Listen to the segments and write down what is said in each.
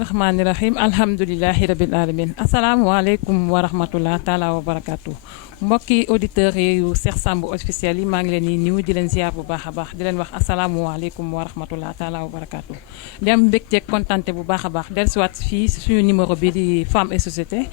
Bismillahirrahmanirrahim. Alhamdulillahi rabbil alamin. Asalaamaaleykum wa rahmatullah taala wa barakatuh. Mbokki auditeurs yu Cheikh Samb officiel yi maa ngi leen di nuyu di leen ziar bu baax a baax di leen wax asalaamualeykum wa rahmatullah taala wa barakatuh. di am mbégte kontante bu baax a baax dellusiwaat fii suñu numéro bi di femme et société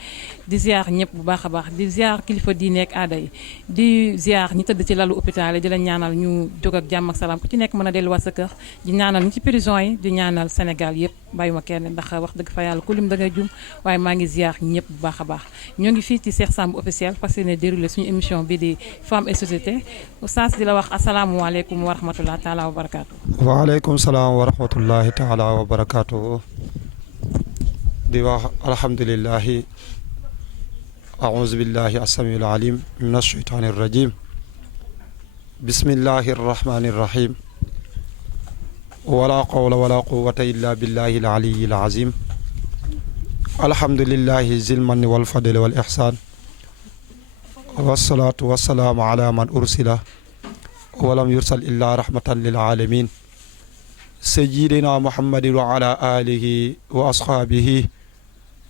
di ziar ñëpp bu baax a baax di ziar kilifa diine ak aada yi di ziar ñi tëdd ci lalu hôpital yi di leen ñaanal ñu jóg ak jàmm ak salaam ku ci nekk mën a delluwaat sa kër di ñaanal ñi ci prison yi di ñaanal Sénégal yëpp bàyyuma kenn ndax wax dëgg fa yàlla ku lim da ngay jum waaye maa ngi ziar ñëpp bu baax a baax ñoo ngi fii ci Cheikh Samb officiel parce que déroulé suñu émission bi di femme et société oustaz di la wax asalaamualeykum wa rahmatullah taala wa barakaatu. waaleykum salaam wa rahmatullahi taala wa barakaatu. di wax alhamdulilahi aouzu billahi asamiul alim min asheytaani rajim bismillahi arrahmani arrahim wala qawla wala quwwata illa billahi al aliyi al azim alhamdulillahi zil manni wal fadli wal ihsan wasalaatu wasalaamu ala man ursila walam yursal illa rahmatan lil alamin sayyidina muhammadin wa ala alihi wa ashaabihi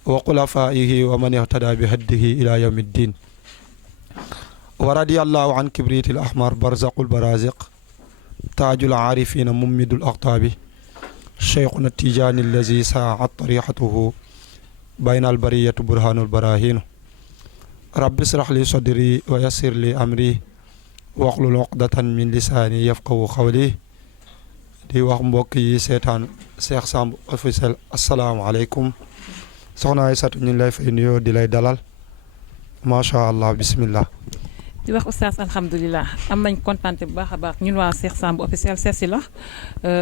wa xulafaihi wa man ihtada bi haddihi ila yawmi ddin wa radiyallahu an kibritil ahmar barzaqul baraziq taajul aarifina mummidul aqtaabi cheikhuna tijaani allazi saat tariqatuhu bayna albariyatu burhanul barahinu rabbi israh li sadri wa yassir li amri waxlul uqdatan min lisaani yafqahu qawli di wax mbokk yi seetaan Cheikh Samb officiel asalaamaaleykum soxna Aysatu ñu ngi lay fay nuyoo di lay dalal macha allah bismillah di wax oustaz alhamdulilah am nañ kontante bu baax a baax ñun waa Cheikh Samb officiel seesi la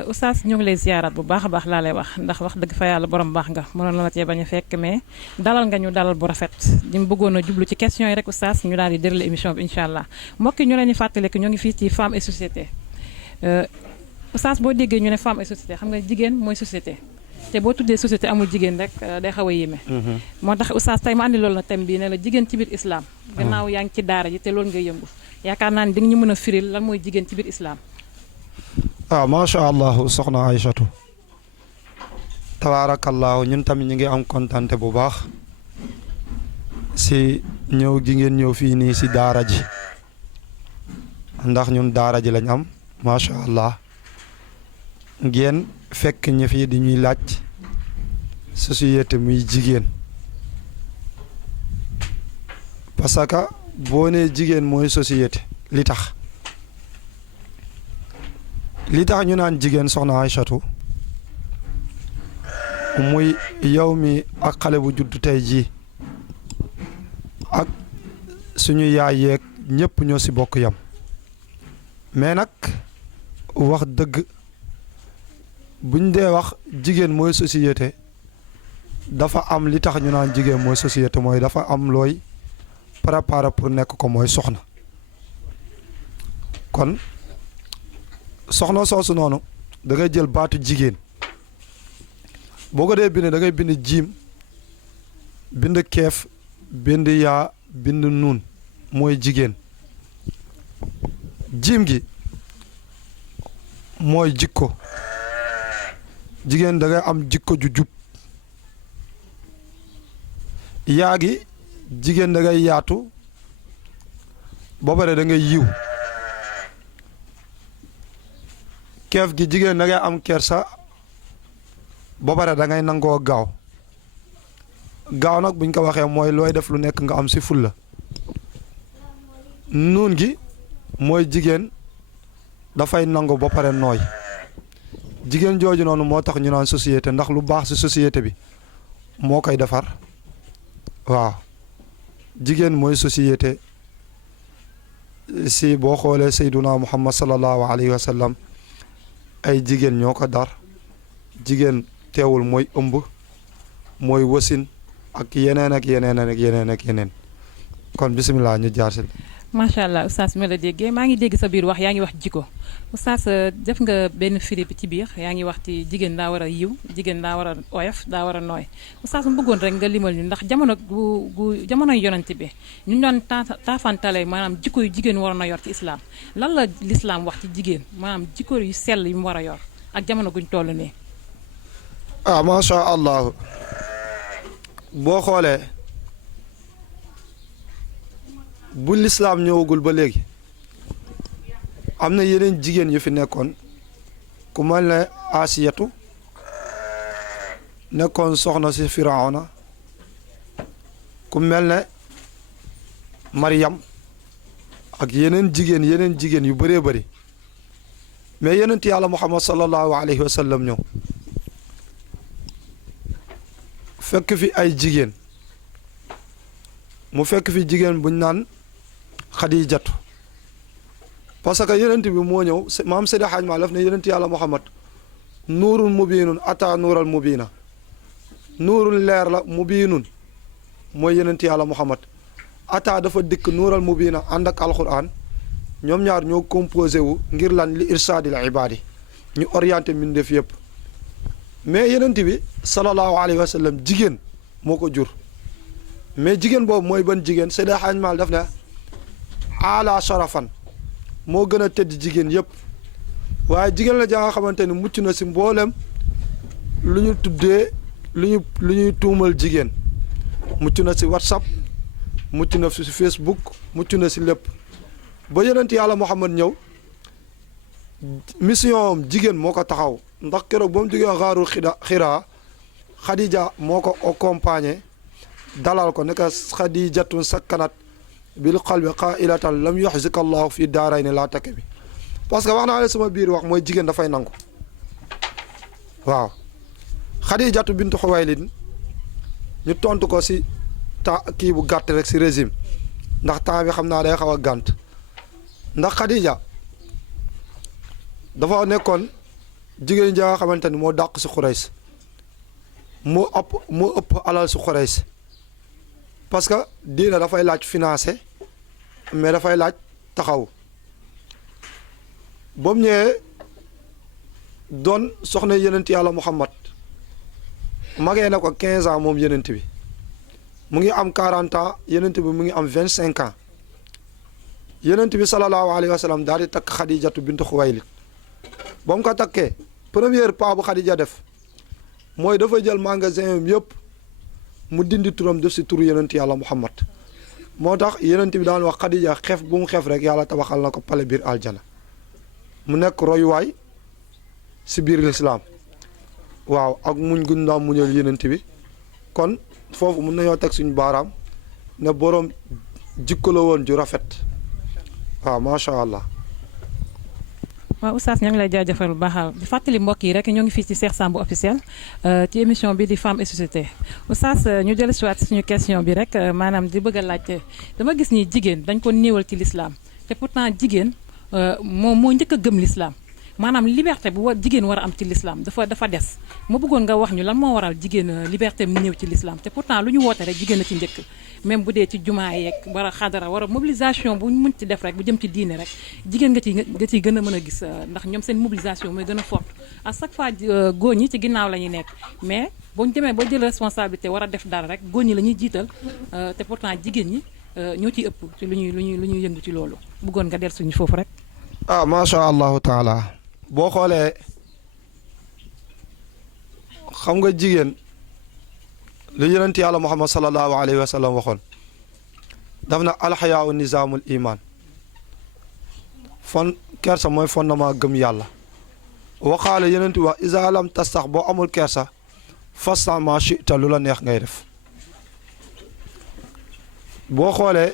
oustaz ñu ngi lay ziarat bu baax a baax laa lay wax ndax wax dëgg fa yàlla borom baax nga mënoon la cee bañ a fekk mais dalal nga ñu dalal bu rafet ñu bëggoon a jublu ci question yi rek oustaz ñu daal di déroulé émission bi incha allah mbokk yi ñu leen di fàttali que ñoo ngi fii ci femme et société oustaz boo déggee ñu ne femme et société xam nga jigéen mooy société te boo tuddee société amul jigéen rek day xaw a yéeme. moo tax oustaz tey ma andi loolu na thème bii ne la jigéen ci biir islam. gannaaw yaa ngi ci daara ji te loolu ngay yëngu yaakaar naa ne di nga ñu mën a firil lan mooy jigéen ci biir islam. macha allah soxna Aysatu tabaarakallahu ñun tamit ñu ngi am kontante bu baax si ñëw gi ngeen ñëw fii nii si daara ji ndax ñun daara ji lañ am macha allah ngeen fekk ñi fii di ñuy laaj société muy jigéen parce que boo nee jigéen mooy société li tax ñu naan jigéen soxna Aysatu muy yow mi ak xale bu judd tey jii ak suñu yaay yeeg ñëpp ñoo ci bokk yam mais nag wax dëgg buñ dee wax jigéen mooy société dafa am li tax ñu naan jigéen mooy société mooy dafa am looy préparé pour nekk ko mooy soxna kon soxna soosu noonu da ngay jël baatu jigéen boo ko dee bind da ngay bind jiim bind keef bind yaa bind nuun mooy jigéen jiim gi mooy jikko jigéen da ngay am jikko ju jub yaa gi jigéen da ngay yaatu ba pare da ngay yiw keef gi jigéen da ngay am kersa ba pare da ngay nangoo gaaw nag buñ ko waxee mooy looy def lu nekk nga am si fulla nuun gi mooy jigéen dafay nangu ba pare nooy jigéen jooju noonu moo tax ñu naan société ndax lu baax ci société bi moo koy defar waaw jigéen mooy société si boo xoolee sayduna muhammad sallallahu alayhi wa sallam ay jigéen ñoo ko dar jigéen teewul mooy ëmb mooy wasin ak yeneen ak yeneen ak yeneen ak yeneen kon bisimilah ñu jaar si. macha allah oustaz ma la déggee maa ngi dégg sa biir wax yaa ngi wax jikko oustaz def nga benn firi bi ci biir yaa ngi wax ci jigéen daa war a yiw jigéen daa war a oyof daa war a nooy oustaz mu bëggoon rek nga limal ñu ndax jamonoy yonent bi ñu doon taafantale maanaam jikko yu jigéen waroon a yor ci islam lan la l'islam wax ci jigéen maanaam jikko yu sell yi mu war a yor ak jamono guñ toll nii. macha allah boo xoolee bu lislaam ñëwagul ba léegi am na yeneen jigéen yu fi nekkoon ku mel ne Asiyatu nekkoon soxna si Firawna ku mel ne Maryam ak yeneen jigéen yu bëree bëri mais yonent yàlla Muhammad sallallahu alayhi wa sallam ñëw fekk fi ay jigéen mu fekk fi jigéen buñ naan Xadijatu parce que yonent bi moo ñëw maam Seydi Hajji Maalik daf ne yonent yàlla Muhammad nuurun mubiinun ata nuural mubiina nuurun leer la mubiinun mooy yonent yàlla Muhammad ata dafa dikk nuural mubiina ànd ak alquran ñoom ñaar ñoo composé wu ngir lan li irsaadil ibaadi ñu orienté mbindeef yëpp mais yonent bi sallallahu alayhi wa sallam jigéen moo ko jur mais jigéen boobu mooy ban jigéen Seydi Hajji Maalik daf ne ala sharafan moo gën a tëdd jigéen yëpp waaye jigéen la jaa nga xamante ni mucc na si mboolem lu ñu tuddee lu ñuy tuumal jigéen mucc na si WhatsApp mucc na si Facebook mucc na si lépp ba yonent yàlla Muhammad ñëw mission am jigéen moo ko taxaw ndax keroog ba mu jógee xaaru Xiraa Xadija moo ko accompagné dalal ko nekk Xadijatun sakkanat bil qalbi qailatan lam yuxzika allahu fi daarayni laa takke bi parce que wax naa la sama biir wax mooy jigéen dafay nangu waaw Xadijatu bintu Xuwaylid ñu tontu ko si kii bu gàtt rek si régime ndax temps bi xam naa day xaw a gànt ndax Xadija dafa nekkoon jigéen ja nga xamante ni moo dàq si Xurays moo ëpp alal si Xurays parce que diina dafay laaj financé mais dafay laaj taxaw ba mu ñëwee doon soxna yenent yàlla Muhammad magee na ko 15 ans moom yenent bi mu ngi am 40 ans yenent bi mu ngi am 25 ans yenent bi sallallahu alayhi wa sallam daal di takk Xadijatu bintu Xuwaylid ba mu ko takkee première pas bu Xadija def mooy dafa jël magasin am yëpp mu dindi turam def si turu yenent yàlla Muhammad moo tax yenent bi daan wax Xadija xef bu mu xef rek yàlla tabaxal na ko pale biir aljana mu nekk royuwaay si biir lislaam waaw ak muñ guñ daan muñal yenent bi kon foofu mun nañoo teg suñu baaraam ne boroom jikko la woon ju rafet waaw macha allah. waaw oustaz ñoo ngi lay jaajëfal bu baax di fàttali mbokk yi rek ñoo ngi fii ci Cheikh Samb officiel ci émission bi di femme et société oustaz ñu jël si waat suñu question bi rek maanaam di bëgg a laajte dama gis ni jigéen dañ ko néewal ci l'islam te pourtant jigéen moo njëkk a gëm l'islam maanaam liberté bu jigéen war a am ci l'islam dafa des ma bëggoon nga wax ñu lan moo waral jigéen liberté mu néew ci l'islam te pourtant lu ñu woote rek jigéen a ci njëkk même bu dee ci jumaa yeeg war a xadara war a mobilisation bu ñu mën ci def rek bu jëm ci diine rek jigéen nga ciy gën a mën a gis ndax ñoom seen mobilisation mooy gën a forte à chaque fois góor ñi ci ginnaaw la ñuy nekk mais boo ñu demee ba jël responsabilité war a def dara rek góor ñi la ñuy jiital te pourtant jigéen ñi ñoo ciy ëpp ci lu ñuy yëngu ci loolu bëggoon nga del suñu foofu rek. macha allahu taala boo xoolee xam nga jigéen lu yonent yàlla Muhammad sallallahu alayhi wa sallam waxoon daf na alxayaau nizaamul iman kersa mooy fondement gëm yàlla waxaale yonent wax iza lam tastax boo amul kersa fasta ma chita lu la neex ngay def boo xoolee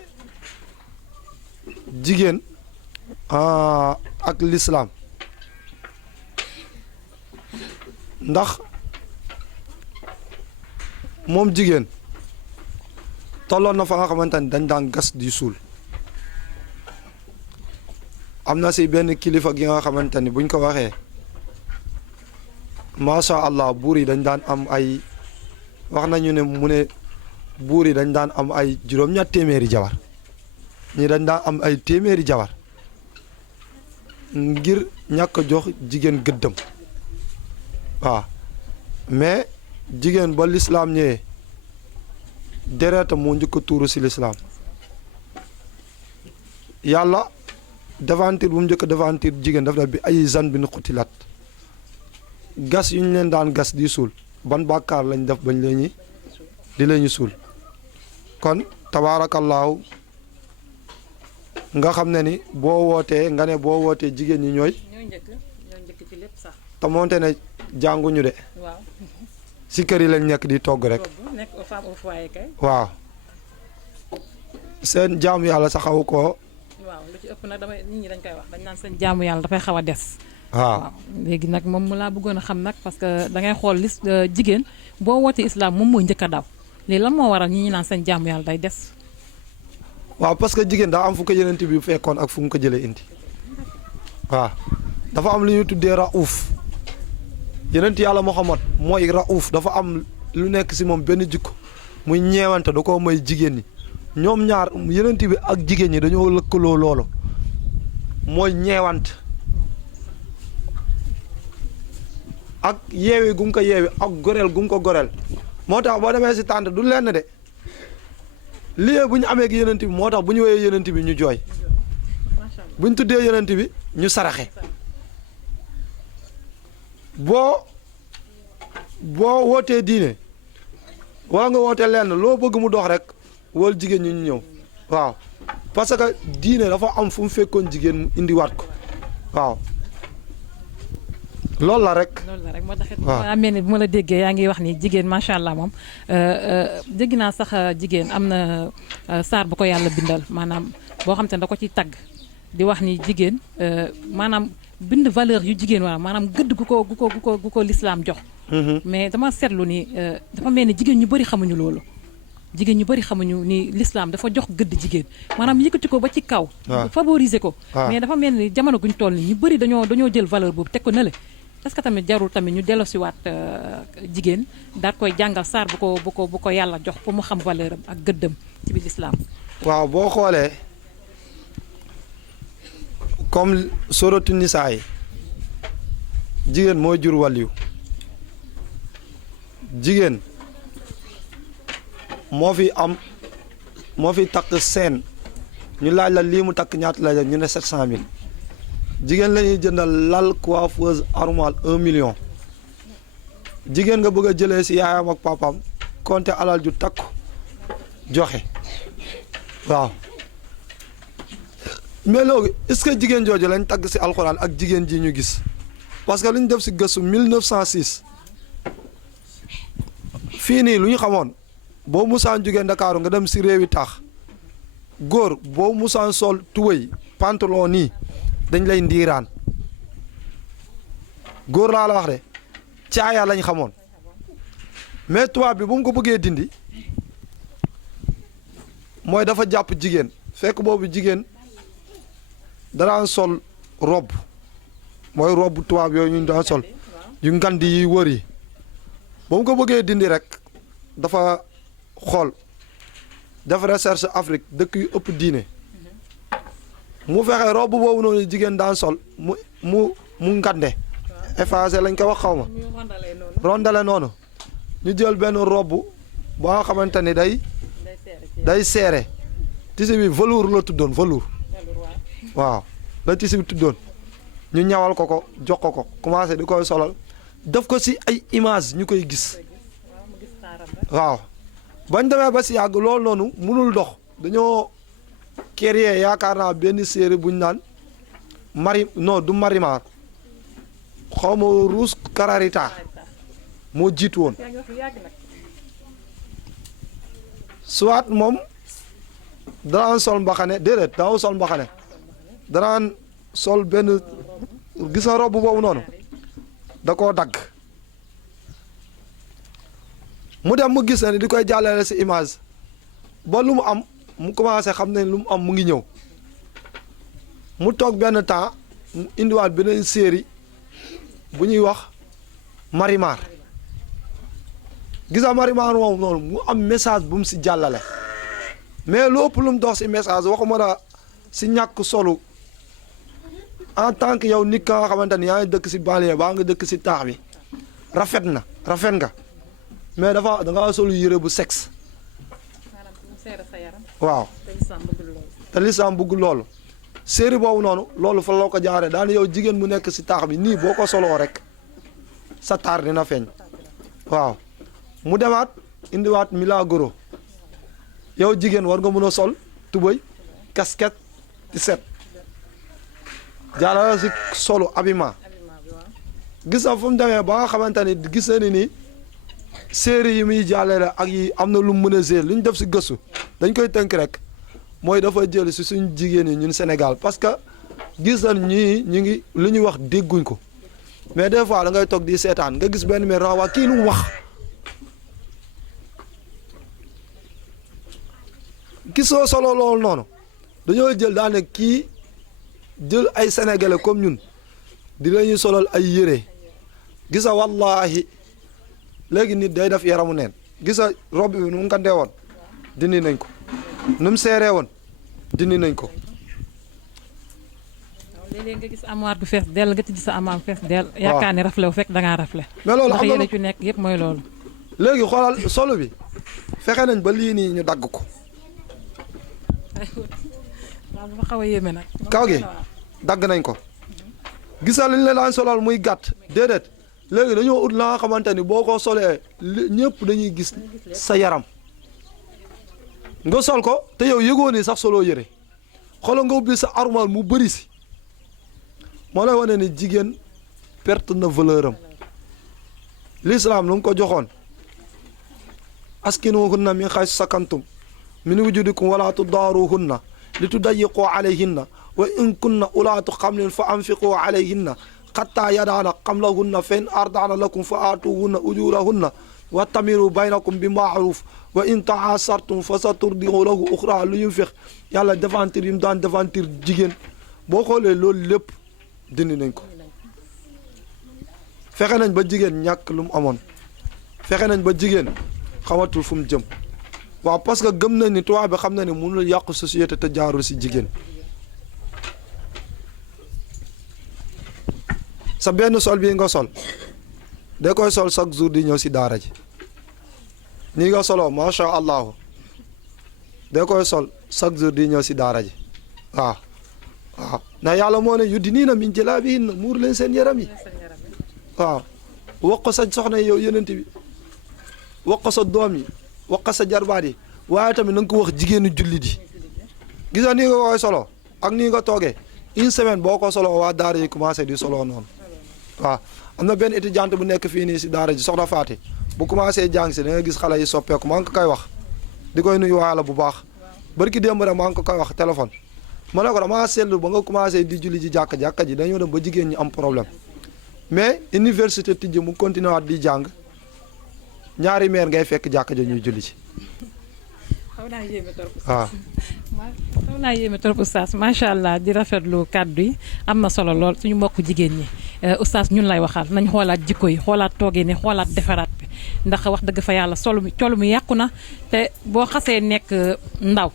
jigéen ak l'islam ndax moom jigéen tolloon na fa nga xamante ni dañ daan gas di suul am na si benn kilifa gi nga xamante ni buñ ko waxee macha allah buur yi dañ daan am ay wax nañu ne mu ne buur yi dañ daan am ay juróom-ñaar téeméeri jabar ñi dañ daan am ay téeméeri jabar ngir ñàkk a jox jigéen gëddëm waaw mais jigéen ba lislaam ñëwee deretam moo njëkk a tuuru si lislaam yàlla devantir bu mu njëkk a devantir jigéen daf def bi ay zan bi nu xutilat gas yu ñu leen daan gas di suul ban bàkkaar lañ def bañ lañu di lañu suul kon tabaarakallaahu nga xam ne ni boo wootee nga ne boo wootee jigéen ñi ñooy njëkk ci lépp sax. te moonte ne jànguñu de waaw. si kër yi lañ nekk di togg rek nekk femme au foyer kay. waaw seen jaamu yàlla sa xaw koo waaw lu ci ëpp nag damay nit ñi dañ koy wax dañ naan seen jaamu yàlla dafay xaw a des. waaw léegi nag moom mu laa bëggoon a xam nag parce que da ngay xool jigéen boo wootee islam moom mooy njëkk a daw léegi lan moo waral ñi naan seen jaamu yàlla day des. waaw parce que jigéen daa am fu ko yenent bi fekkoon ak fu mu ko jëlee indi waaw dafa am lu ñuy tuddee raouf yenent yàlla Muhammad mooy raouf dafa am lu nekk si moom benn jikko muy ñeewante da ko may jigéen ñi ñoom ñaar yenent bi ak jigéen ñi dañoo lëkkaloo loolu mooy ñeewante ak yeewi gu mu ko yeewi ak goreel gu mu ko goreel moo tax boo demee si tànt du lenn de lii bu ñu amee ak yenent bi moo tax bu ñu woyee yenent bi ñu jooy bu ñu tuddee yenent bi ñu saraxe boo wootee diine wala nga wootee lenn loo bëgg mu dox rek wol jigéen ñi ñu ñëw waaw parce que diine dafa am fu mu fekkoon jigéen mu indiwaat ko waaw loolu la rek. loolu la rek moo taxit maa mel ni bu ma la déggee yaa ngi wax ni jigéen macha allah moom dégg naa sax jigéen am na saar bu ko yàlla bindal maanaam boo xam te ne da ko ciy tagg di wax ni jigéen maanaam bind valeur yu jigéen wala maanaam gëdd gu ko lislaam jox. mais dama seetlu ni dafa mel ni jigéen ñu bëri xamuñu loolu. jigéen ñu bëri xamuñu ni l'islam dafa jox gëdd jigéen maanaam yëkkati ko ba ci kaw. favoriser ko. mais dafa mel ni jamono guñ toll ni ñu bëri dañoo jël valeur boobu teg ko nële. est-ce que tamit jarul tamit ñu delloosiwaat jigéen daal koy jàngal saar bu ko yàlla jox pour mu xam valeur am ak gëddam ci biir lislaam. waaw boo xoolee comme soratu nisaa yi jigéen moo jur waliyu jigéen moo fi takk seen ñu laaj la lii mu takk ñaata la ñu ne 700 000 jigéen la ñuy jëndal lal coiffeuse armoire 1 million jigéen nga bëgg a jëlee si yaayam ak papaam compter alal ju takku joxe waaw mais loolu est-ce que jigéen jooju lañ tagg si alxuraan ak jigéen ji ñu gis parce que lu ñu def si gëstu 1906 fii nii lu ñu xamoon boo musaan jógee Ndakaaru nga dem si réewi taax góor boo musaan sol tuwéy pantalon nii dañ lay ndiiraan góor laa la wax de caaya lañ xamoon mais tubaab bi bu mu ko bëggee dindi mooy dafa jàpp jigéen fekk boobu jigéen danaan sol robe mooy robe tubaab yooyu ñu daan sol yu ngand yi wër yi ba mu ko bëggee dindi rek dafa xool def recherche Afrique dëkk yu ëpp diine mu fexe robe boobu noonu jigéen daan sol mu ngande effacé lañ ko wax xaw ma rondale noonu ñu jël benn robe boo nga xamante ni day seere tisi bi velours la tuddoon velours waaw la tisi bi tuddoon ñu ñawal ko jox ko commencé di koy solal def ko si ay image ñu koy gis waaw bañ demee ba si yàgg loolu noonu mënul dox dañoo créer yaakaar naa benn série buñ naan du Marimar xaw ma Rouge Kararita moo jiitu woon soit moom danaan sol mbaxane déedéet danaa sol mbaxane danaan sol benn gis nga robe boobu noonu da koo dagg mu dem mu gis na ni di koy jàllale si image ba lu mu am mu commencé xam ne lu mu am mu ngi ñëw mu toog benn temps mu indiwaat beneen série bu ñuy wax Marimar gis nga Marimar moom noonu mu am message bu mu si jàllale mais lu ëpp lu mu dox si message waxuma la si ñàkk solu en tant que yow nit ka nga xamante ni yaa ngi dëkk si banlieue baa nga dëkk si taax bi rafet nga mais da nga solu yére bu sexe waaw te lislaam bëggul loolu série boobu noonu loolu fa loo ko jaaree daal yow jigéen mu nekk si taax bi nii boo ko soloo rek sa taar dina feeñ waaw mu demaat indiwaat milagro yow jigéen war nga mën a sol tubëy casquette di set jaarale si solu habillement gis na fu mu demee ba nga xamante ni gis na ni série yi muy jàllale ak yi am na lu mu mën a gérer lu ñu def si gëstu dañ koy tënk rek mooy dafa jël si suñu jigéen yi ñun Sénégal parce que gis nañ ñii ñu ngi lu ñuy wax dégguñ ko mais des fois da ngay toog di seetaan nga gis benn mère waa kii lu mu wax gisoo solo loolu noonu dañoo jël daane kii jël ay sénégalais comme ñun di lañuy solal ay yére gisa wallahi léegi nit day def yaramu neen gisa rob bi nu mu ngandee woon dindi nañ ko nu mu seeree woon dindi nañ ko léeg-léeg nga gis armoire bu fees dell nga tijji sa armoire bu fees dell yaakaar ne rafle wu fekk dangaa rafle mais loolu ndax am na yére ci nekk yëpp mooy loolu léegi xoolal solo bi fexe nañ ba lii nii ñu dagg ko waaw dafa xaw a yéeme nag kaw gi dagg nañ ko gisal liñ la daan solal muy gàtt déedéet léegi dañoo ut la nga xamante ni boo ko solee ñëpp dañuy gis sa yaram nga sol ko te yow yëgoo ni sax soloo yëre xoolal nga ubbi sa armoire mu bëri si moo lay wane ni jigéen perte na valeur am l'islam lu mu ko joxoon askinuhunna min haysu sakantum min wujudikum wala tudaaruhunna li tudayyiqu alayhinna wa in kunna ulaatu xamlin fa anfiqu alayhinna xatta yadaana xamlahunna fa in ardaana lakum fa aatuhunna ujurahunna wa tamiru baynakum bi maaruf wa in taasartum fa sa turdiu lahu uxra lu yunfiq yàlla défentir yi mu daan défentir jigéen boo xoolee loolu lépp dindi nañ ko fexe nañ ba jigéen ñàkk lu mu amoon fexe nañ ba jigéen xamatul fu mu jëm waaw parce que gëm nañ ni tubaab bi xam na ni mënul yàqu société te jaarul si jigéen sa benn sol bii nga sol da koy sol chaque jour di ñëw si daara ji nii nga soloo macha allahu da koy sol chaque jour di ñëw si daara ji waaw waaw ndax yàlla moo ne yudniina min jalaabihinna muur leen seen yaram yi waaw wax ko sa soxna yow yenent bi wax ko sa doom yi wax ko sa jarbaat yi waaye tamit na nga ko wax jigéenu jullit yi gis nga nii nga koy solo ak nii nga toogee une semaine boo ko solo waa daara yi commencé di solo noonu waaw am na benn étudiante bu nekk fii nii si daara ji soxna Faati bu commencé jàng si da nga gis xale yi soppeeku maa ngi ko koy wax di koy nuyu waala bu baax barki démb rek maa ngi ko koy wax téléphone ma ne ko damaa seetlu ba nga commencé di julli ji jàkka ji dañoo dem ba jigéen ñi am problème mais université tijji mu continué waat di jàng ñaari meer ngay fekk jàkka ja ñuy julli ci xaw naa yéeme trop waaw xaw naa yéeme trop oustaz macha allah di rafetlu kàddu yi am na solo lool suñu mbokk jigéen ñi oustaz ñun lay waxal nañ xoolaat jikko yi xoolaat toogee ni xoolaat defaraat bi ndax wax dëgg fa yàlla colu mi yàqu na te boo xasee nekk ndaw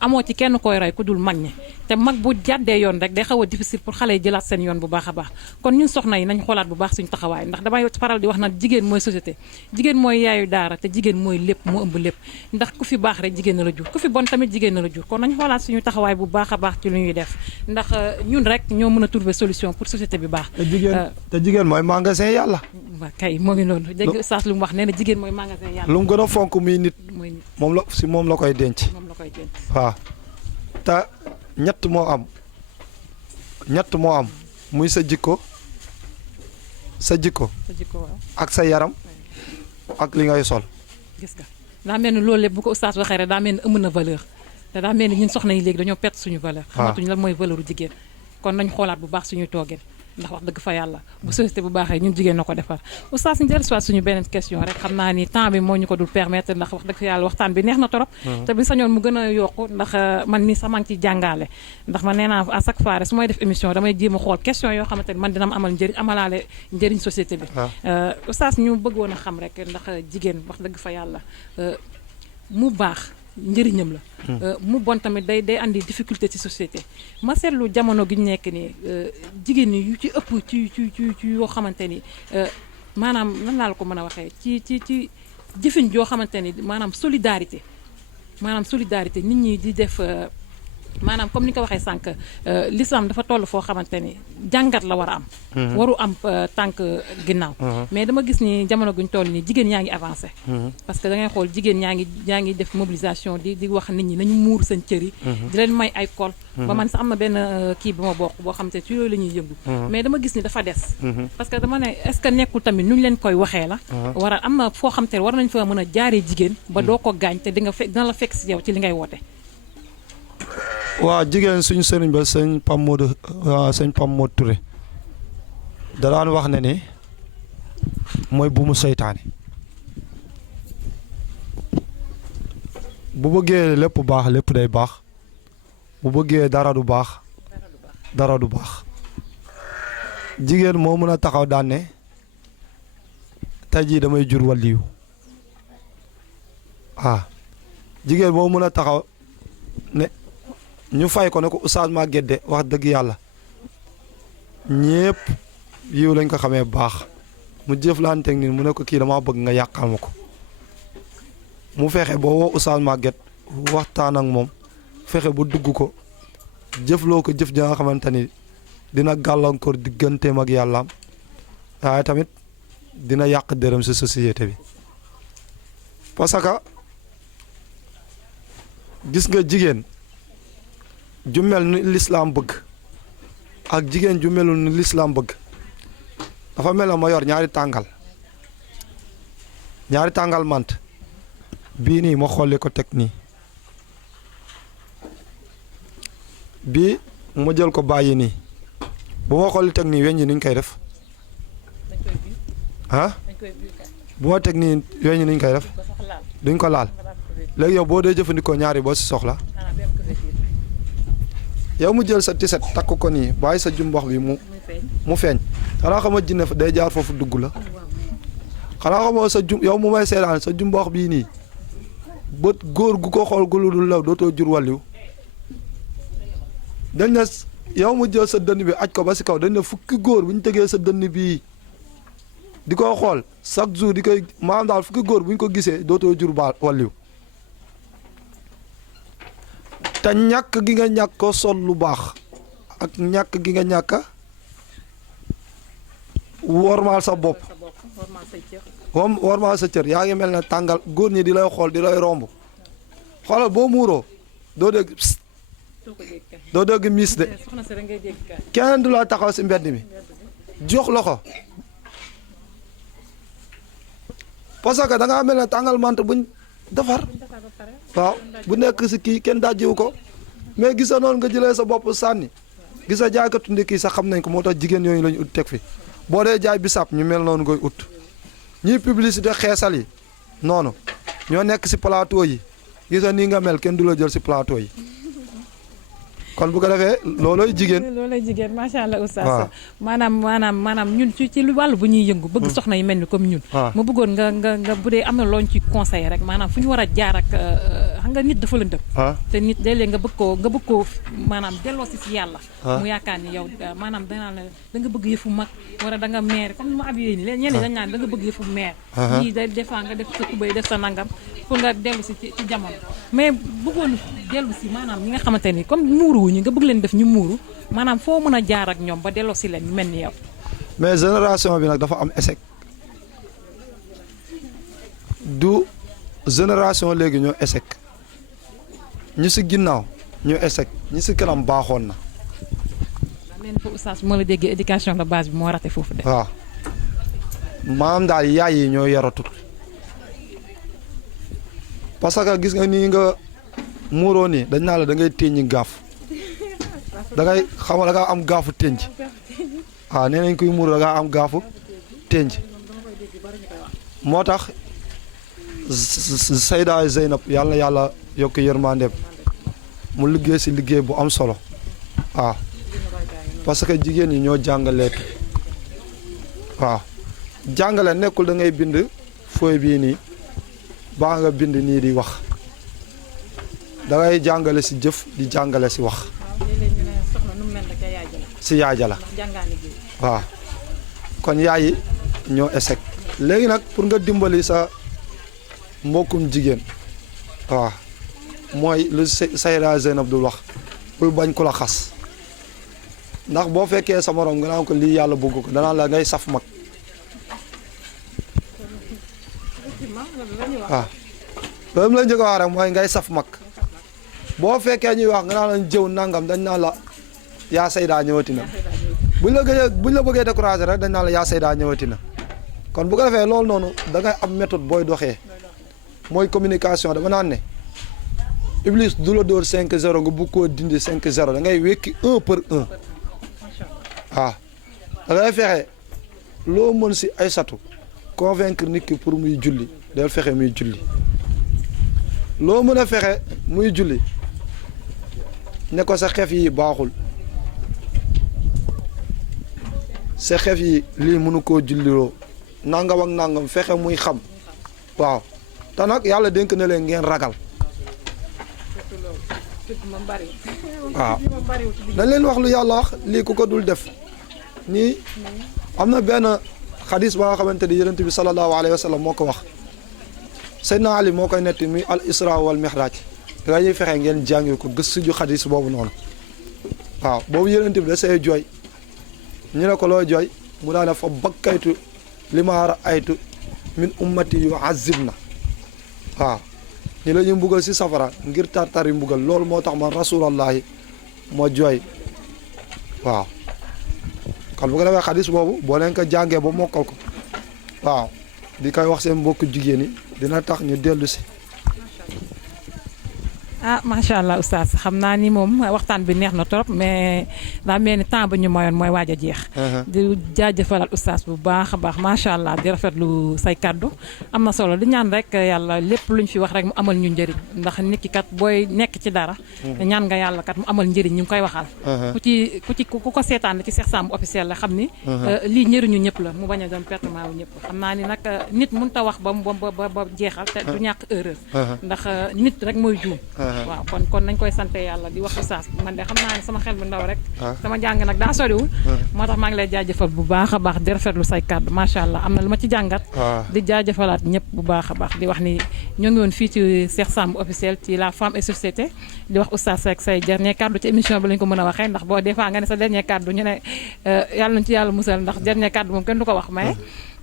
amoo ci kenn koy roy ku dul mag ñi te mag bu jàddee yoon rek day xaw a difficile pour xale yi jëlaat seen yoon bu baax a baax kon ñun soxna yi nañ xoolaat bu baax suñu taxawaay ndax damay faral di wax nag jigéen mooy société jigéen mooy yaayu daara te jigéen mooy lépp moo ëmb lépp ndax ku fi baax rek jigéen na la jur ku fi bon tamit jigéen na la jur kon nañ xoolaat suñu taxawaay bu baax a baax ci lu ñuy def ndax ñun rek ñoo mën a trouver solution pour société bi baax te jigéen mooy magasin yàlla waa kay moo ngi noonu dégg saas lu mu wax nee na jigéen mooy magasin yàlla lu mu gën a fonk muy nit mooy nit moom la si moom la koy denc moom la koy denc waaw te ñett moo am muy sa jikko sa jikko waaw ak sa yaram ak li ngay sol gis nga daa mel ni loolu lépp bu ko oustaz waxee rek daa mel ni ëmb na valeur te daa mel ni ñun soxna yi léegi dañoo perte suñu valeur xamatuñu lan mooy valeur u jigéen kon nañ xoolaat bu baax suñuy toogeen ndax wax dëgg fa yàlla bu société bu baaxee ñun jigéen na ko defar oustaz ñu dellu si waat suñu beneen question rek xam naa ni temps bi moo ñu ko dul permettre ndax wax dëgg fa yàlla waxtaan bi neex na torop te bi sañoon mu gën a yokku ndax man mii sama ngi ci jàngaale ndax man nee naa à chaque fois rek su may def émission damay jéem a xool question yoo xamante ni man dina ma amal njëriñ amalaale njëriñ société bi oustaz ñu bëggoon a xam rek ndax jigéen wax dëgg fa yàlla mu baax njëriñam la mu bon tamit day andi difficulté ci société ma seetlu jamono gi ñu nekk nii jigéen ñi yu ci ëpp ci yoo xamante ni maanaam nan laa la ko mën a waxee ci jëfin joo xamante ni maanaam solidarité nit ñi di def maanaam comme ni ko waxee sànq l'islam dafa toll foo xamante ni jàngat la war a am. waru am tànk ginnaaw. mais dama gis ni jamono guñ toll nii jigéen ñaa ngi avancé. parce que da ngay xool jigéen ñaa ngi def mobilisation di wax nit ñi nañu muur seen cër yi. di leen may ay col. ba man sax am na benn kii bi ma bokk boo xam te ci loolu la ñuy yëngu. mais dama gis ni dafa des. parce que dama ne est-ce que nekkul tamit nu ñu leen koy waxee la. war a am na foo xam te war nañ fa mën a jaaree jigéen. ba doo ko gaañ te dina la fekk si yow ci li ngay woote. waa jigéen suñu sëriñ ba sëñ Pam Modou Touré da daan wax ne ni mooy bu mu seytaane bu bëggee lépp baax lépp day baax bu bëggee dara du baax jigéen moo mën a taxaw daan ne tey jii damay jur waliyu jigéen moo mën a taxaw ne ñu fay ko ne ko Oustaz Maguette de wax dëgg yàlla ñépp yiw lañ ko xamee baax mu jëflanteeg ni mu ne ko kii dama bëgg nga yàqal ma ko mu fexe boo woo Oustaz Maguette waxtaan ak moom fexe bu dugg ko jëfloo ko jëf ja nga xamante ni dina gàllankoor digganteem ak yàllaam waaye tamit dina yàq dërëm si société bi parce que gis nga jigéen ju mel ni lislaam bëgg ak jigéen ju melul ni lislaam bëgg dafa mel ne ma yor ñaari tàngal mant bii nii ma xolli ko teg nii bii ma jël ko bàyyi nii bu ma xolli teg nii weñ ñi nuñ koy def bu ma teg nii weñ ñi nuñ koy def duñ ko laal léegi yow boo dee jëfandikoo ñaari boo si soxla yow mu jël sa tiset takk ko nii bàyyi sa jumbox bi mu feeñ xanaa xama jinne day jaar foofu dugg la xanaa xamoo yow mu may seetaan sa jumbox bii nii bët góor gu ko xool gu lu dul law dootoo jur wàlliw dañ ne yow mu jël sa dënn bi aj ko ba si kaw dañ ne fukki góor bu ñu tegee sa dënn bii di ko xool chaque jour di koy maanaam daal fukki góor bu ñu ko gisee dootoo jur wàlliw te ñàkk gi nga ñàkk ko sol lu baax ak ñàkk gi nga ñàkk wormaal sa bopp wormaal sa cër yaa ngi mel ne tàngal góor ñi di lay xool di lay romb xoolal boo muuroo doo dégg miis de kenn du la taxaw si mbedd mi jox loxo parce que da ngaa mel ne tàngal mant buñ defar waaw bu nekk si kii kenn dajjiwu ko mais gisa noonu nga jëlee sa bopp sànni gisa jaaykatu ndékki sax xam nañ ko moo tax jigéen yooyu la ñu ut teg fi boo dee jaay bisaab ñu mel noonu ngay ut ñii publicité xeesal yi noonu ñoo nekk si plateau yi gisa nii nga mel kenn du la jël si plateau yi kon bu ko defee loolooy jigéen macha allah oustaz maanaam ñun ci wàllu bu ñuy yëngu bëgg soxna yi mel ni comme ñun ma bëggoon nga bu dee am na looñ ci conseil rek maanaam fu ñu war a jaar ak xam nga nit dafa lëndëm te nit léeg-léeg nga bëgg koo maanaam delloo si yàlla mu yaakaar ni yow maanaam danaa la da nga bëgg yëfu mag wala da nga meer comme ma ab yéen ni ñenn dañ naan da nga bëgg yëfu meer ñii day des fois nga def sa tubay def sa nangam pour nga dellu si ci jamono mais bëggoon dellu si maanaam ñi nga xamante ni comme muuru wuñu nga bëgg leen def ñu muuru maanaam foo mën a jaar ak ñoom ba delloo si leen ñu mel ni yow. mais génération bi nag dafa am échec du génération léegi ñoo échec ñu si ginnaaw ñoo échec ñi si kanam baaxoon na. mel ni foofu oustaz moo la déggee éducation de base bi moo raté foofu de. waaw maanaam daal yaay yi ñoo yaratul parce que gis nga nii nga muuroo nii dañ naa la da ngay téññi gaaf da ngay xam nga da ngaa am gaafu ténj waaw nee nañ kuy muur da ngaa am gaafu ténj moo tax Sayda Zeynab yàlla na yàlla yokk yërmandeem mu liggéey si liggéey bu am solo waaw parce que jigéen ñi ñoo jàngaleetu waaw jàngale nekkul da ngay bind fooy bii nii baa nga bind nii di wax da ngay jàngale si jëf di jàngale si wax si yaay ja la waaw kon yaay yi ñoo échec léegi nag pour nga dimbali sa mbokkum jigéen waaw mooy lu Sayda Zeynab dul wax bul bañ ku la xas ndax boo fekkee sa morom nga naan ko lii yàlla bëgg ko danaa la ngay saf mag waaw loolu la njëkk a wax rek mooy ngay saf mag boo fekkee ñuy wax nga naan la jëw nangam dañ naan la yaa saydaa ñëwati na buñ la bëggee décourager rek dañ naan la yaa saydaa ñëwati na kon bu ko defee loolu noonu da ngay am méthode booy doxee mooy communication dama naan ne Iblis du la dóor 5-0 nga bugg koo dindi 5-0 da ngay wekki 1 par 1 waaw da ngay fexe loo mën si Aysatu convaincre nit ki pour muy julli del fexe muy julli loo mën a fexe muy julli ne ko sa xef yi baaxul sa xef yi lii mënu koo julliloo nangam ak nangam fexe muy xam waaw te nag yàlla dénk na leen ngeen ragal waaw dañ leen wax lu yàlla wax lii ku ko dul def nii am na benn xadis ba nga xamante ni yonent bi sallallahu alayhi wa sallam moo ko wax Seydina Ali moo koy netti muy al isra wal mihraj da ñuy fexe ngeen jàngi ko gëstu ju xadis boobu noonu waaw boobu yonent bi da say jooy ñu ne ko loo jooy mu daa ne fa bakkaytu li ma raaytu min ummati yu azib na waaw ñi la ñu mbugal si safara ngir tartari mbugal loolu moo tax man rasulallahi moo jooy waaw kon bu ko defee xadis boobu boo leen ko jàngee ba mokkal ko waaw di koy wax seen mbokku jigéen yi dina tax ñu dellu si ah macha allah oustaz xam naa ni moom waxtaan bi neex na trop mais daa mel ni temps ba ñu mayoon mooy waaj a jeex. di jaajëfalal oustaz bu baax a baax macha allah di rafetlu say kaddu am na solo di ñaan rek yàlla lépp luñ fi wax rek mu amal ñu njëriñ ndax nit ki kat booy nekk ci dara. ñaan nga yàlla kat mu amal njëriñ ñu ngi koy waxal. ku ko seetaan ci Cheikh Samb officiel la xam ni. lii njëriñu ñëpp la mu bañ a doon pertement wu ñëpp xam naa ni nag nit mënut a wax ba jeexal te du ñàkk erreur. ndax nit rek mooy juum. waaw kon nañ koy sante yàlla di wax oustaz man de xam naa ne sama xel bu ndaw rek sama jàng nag daa soriwul moo tax maa ngi lay jaajëfal bu baax a baax di rafetlu say kàddu macha allah am na lu ma ci jàngat di jaajëfalaat ñëpp bu baax a baax di wax ni ñoo ngi woon fii ci Cheikh Samb officiel ci la femme et société di wax oustaz rek say dernier kàddu ci émission bi lañ ko mën a waxee ndax boo des fois nga ne sa dernier kàddu ñu ne yàlla nañ ci yàlla musal ndax dernier kàddu moom kenn du ko wax mais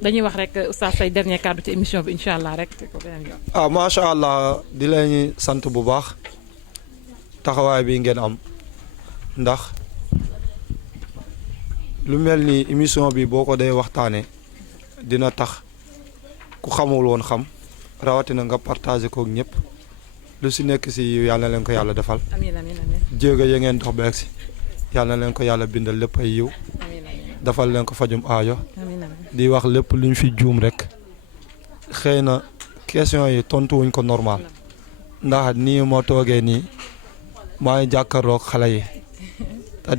dañuy wax rek oustaz say dernier kàddu ci émission bi incha allah rek macha allah di leen sant bu baax taxawaay bi ngeen am ndax lu mel ni émission bi boo ko dee waxtaanee dina tax ku xamul woon xam rawatina nga partagé kook ñëpp lu si nekk si yàlla na leen ko yàlla defal. amiin amiin amiin. jéego ya ngeen dox beeg si yàlla na leen ko yàlla bindal lépp ay yiw. amiin amiin. defal leen ko fajum aajo. amiin amiin. di wax lépp luñ fi juum rek xëy na question yi tontu wuñ ko normal ndax nii moo toogee nii. maa ngi jàkkaarloog xale yi te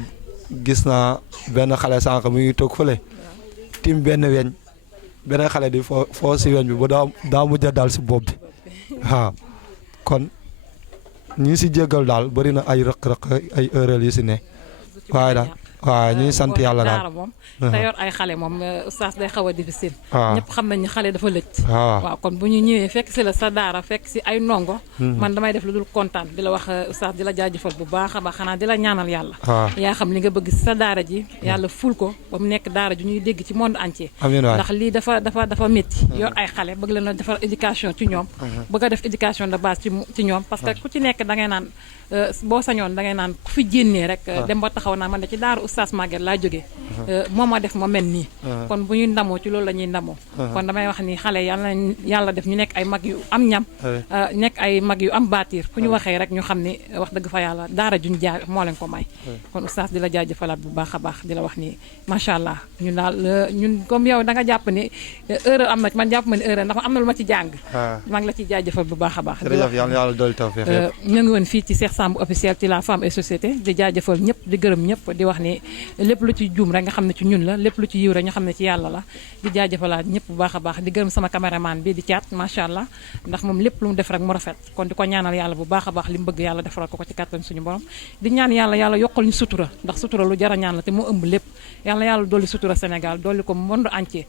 gis naa benn xale sànq mu ngi toog fële tim benn weñ benn xale di foo si weñ bi ba daa mujj a daal si bopp bi waaw kon ñi si jéggal daal bëri na ay rëq-rëq ay erreur yi si ne waaye daal waaw ñuy sant yàlla daal moom te yor ay xale moom oustaz day xaw a difficile waaw ñëpp xam nañ ni xale dafa lëj waaw waaw kon bu ñu ñëwee fekk si la sa daara fekk si ay ndongo man damay def lu dul kontaan di la wax oustaz di la jaajëfal bu baax a baax xanaa di la ñaanal yàlla yaa xam li nga bëgg si sa daara ji yàlla ful ko ba mu nekk daara ji ñuy dégg ci monde entier amiin waay ndax lii dafa métti yor ay xale bëgg leen a defar éducation ci ñoom bëgg a def éducation de base ci ñoom parce que ku ci nekk da ngay naan boo sañoon da ngay naan ku fi jénnee rek dem ba taxaw naa man de ci daara oustaz Maguette laa jógee moo ma def ma mel nii kon bu ñuy ndamoo ci loolu la ñuy ndamoo kon damay wax ni xale yàlla def ñu nekk ay mag yu am ñam nekk ay mag yu am baatir fu ñu waxee rek ñu xam ni wax dëgg fa yàlla daara juñ jaar moo leen ko may kon oustaz di la jaajëfalaat bu baax a baax di la wax ni macha allah ñun daal ñun comme yow da nga jàpp ni erreur am na man jàpp ma ni erreur ndax am na lu ma ci jàng maa ngi la ciy jaajëfal bu baax a baax yàlla dool tawfeex ñu ngi woon fii ci Cheikh Samb officiel ci la femme et société di jaajëfal ñëpp di gërëm ñëpp di wax ni lépp lu ci juum rek nga xam ne ci ñun la lépp lu ci yiw rek ñu xam ne ci yàlla la di jaajëfalaat ñëpp bu baax a baax di gërëm sama caméraman bi di caat macha allah ndax moom lépp lu mu def rek mu rafet kon di ko ñaanal yàlla bu baax a baax li mu bëgg yàlla defaral ko ci kàttan suñu borom di ñaan yàlla yokkal ñu sutura ndax sutura lu jara ñaan la te moo ëmb lépp yàlla dolli sutura Sénégal dolli ko monde entier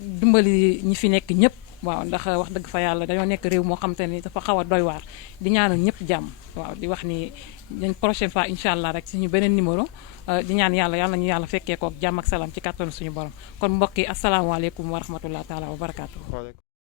dimbali ñi fi nekk ñëpp waaw ndax wax dëgg fa yàlla dañoo nekk réew moo xam te ni dafa xaw a doy waar di ñaanal ñëpp jàmm waaw di wax ni dañ prochaine fois incha allah rek suñu beneen numéro di ñaan yàlla nañu yàlla fekkee ko ak jàmm ak salaam ci kàttanu suñu borom kon mbokk yi asalaamaaleykum wa rahmatullah taala wa barakaatu.